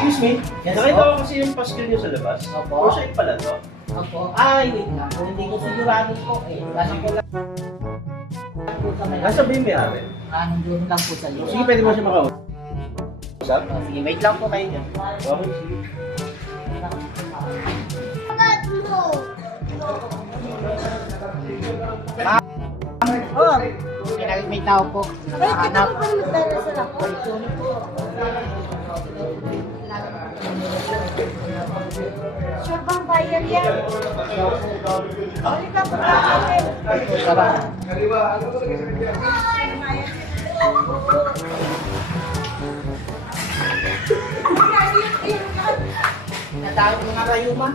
Excuse me, Yes, nakita po. ko kasi yung paskil niyo sa labas. Opo. O siya pala to? Opo. Ay, wait lang. Kung hindi ko sigurado po, wala ko lang po sa may... Nasa ba yung may-ari? Nandun lang po sa loob. Sige, pwede mo siya makausap. Sige, wait lang po kayo dyan. Okay, sige. Oh, may tao po. Ay, kita mo pa nagdarasal ako. Sure bang bayad yan? Ay, ka pa kakalit. Natawag ko nga kayo, ma.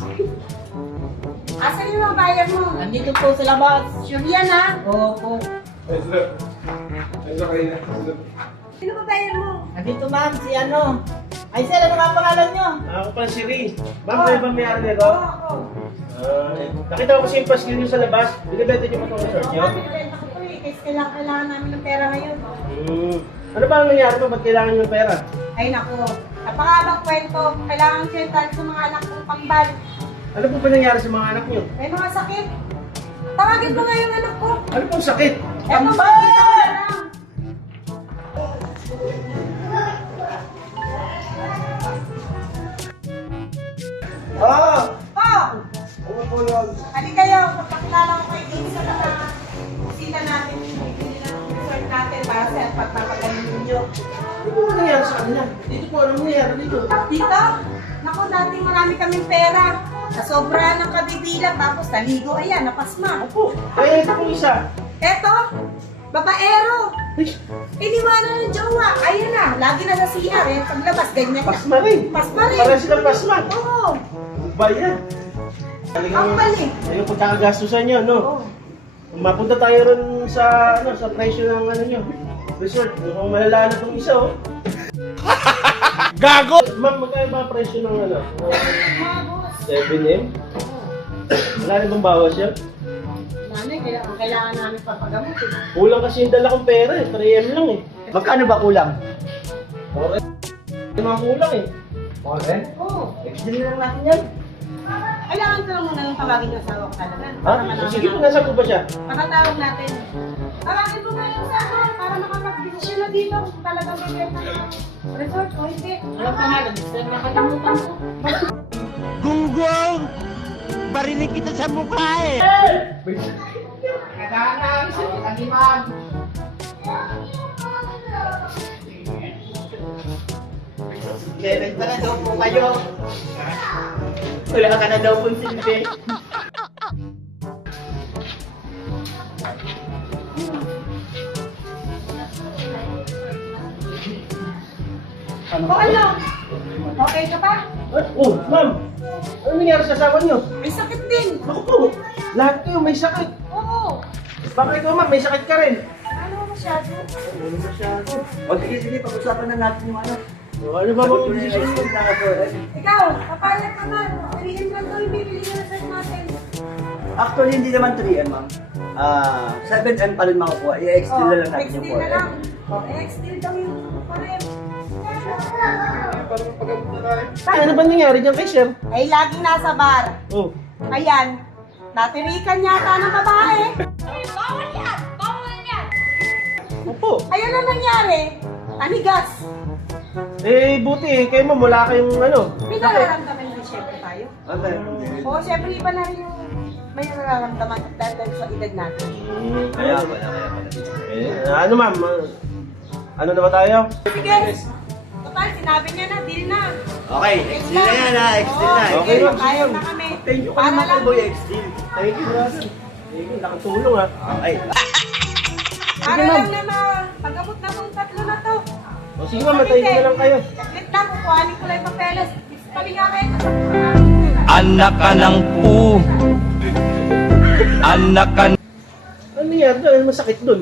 Asan yung mga bayad mo? Nandito po sa labas. Sure yan ha? Opo. Sino ba bayad mo? Nandito, ma'am, si ano. Ay, sir, ano nga pangalan nyo? Ako pala si Ray. Ma'am, kayo ba may-ari nito? Oo, ako. Nakita ko kasi yung paskil niyo sa labas. Binibenta niyo pa itong resort niyo? Oo, binibenta ko po eh. Kasi kailangan namin ng pera ngayon. Ano ba ang nangyari mo? Ba't kailangan niyo ng pera? Ay naku, napangalang kwento. Kailangan kwentahan sa mga anak kong pambal. Ano po ba nangyari sa mga anak niyo? May mga sakit. Tawagin mo nga yung anak ko. Ano pong sakit? Eto, pakita ko na lang. Ah! Oh! Ano po yun? Hali kayo, magpakilala ko kayo dito sa mga sila natin. Bibili ng resort natin para sa pagpapagaling ninyo. Ano po ba nangyari sa kanila? Dito po, anong nangyari dito? Dito, naku, dating marami kaming pera. Nasobra ng kabibilang, tapos naligo, ayan, napasma. Opo. Ito pong isa. Eto, babaero. Ay, Iniwanan ng jowa. Ayan na, lagi na sa CR eh. Paglabas, ganyan na. pasma rin. Pasma rin. Para silang pasma. Oo. Ba yan? Ang balik. Ayun kung kakagastusan nyo, no? Oo. Mapunta tayo ron sa, sa presyo ng resort. Mukhang malala na itong isa, oh. Gago! Ma'am, magkano ba ang presyo ng Mga boss. 7M? Wala rin bang bawas yan? Nanay, kailangan namin papagamot eh. Kulang kasi yung dala kong pera, 3M lang eh. Magkano ba kulang? Okay. Yung mga kulang eh. Okay. Oo. Extend na lang natin yan. Kailangan ko lang muna ng tawagin ng asawa ko talaga. Ha? Sige po, nasa po ba siya? Pakatawag natin. Tawagin mo na yung asawa para makapag-desisyon na dito kung talagang may benta ng resort o hindi. Ano pangalan? Sir, nakalimutan ko. Gunggong! Barinig kita sa mukha eh! Kailangan, sabi ka ni ma'am. Bebenta na daw po kayo. Wala ka na daw pong silbi. O ano? Okay ka pa? Oh, ma'am! Ano nangyari sa asawa niyo? May sakit din. Naku po! Lahat kayo may sakit. Oo. Bakit ikaw, ma'am? May sakit ka rin. Ano masyado? Ano masyado? O sige, sige, pag-usapan na natin yung ano. Ano ba Sagot bang ko na yung decision extend mo? na ako. Ikaw, kapayat naman. 3M lang daw yung bibili ng resort natin. Actually, hindi naman 3M, ma'am. 7M pa rin makukuha. I-extend na lang natin yung Extend na lang. 4M. Extend daw yung 4M. Ano ba nangyari dyan kay sir? Ay, laging nasa bar. Oh. Ayan, natirikan yata ng babae. Opo. Ayun ang nangyari. Anigas. Eh, buti eh. Kayo ma'am, wala kayong May nararamdaman din syempre tayo. Okay. Oo, syempre iba na rin yung may nararamdaman dahil sa edad natin. Kaya pala. Ano ma'am? Ano na ba tayo? Sige. Total, sinabi niya na, deal na. Okay, extend na yan ha. Extend na. Oo, Okay, sige, ma'am. kaya na kami. Thank you ka Para naman lang. kay Boy Extend. Thank you, brother. Thank you, nakatulong ha. Okay. Para ma'am. lang na paggamot na mong tatlo na to. O sige ma'am, matayin na lang kayo. Saglit lang, kukuhanin ko lang yung papeles. Palinga kayo. Anak ka ng pu. Anak ka Ano nangyari doon? Ano masakit doon?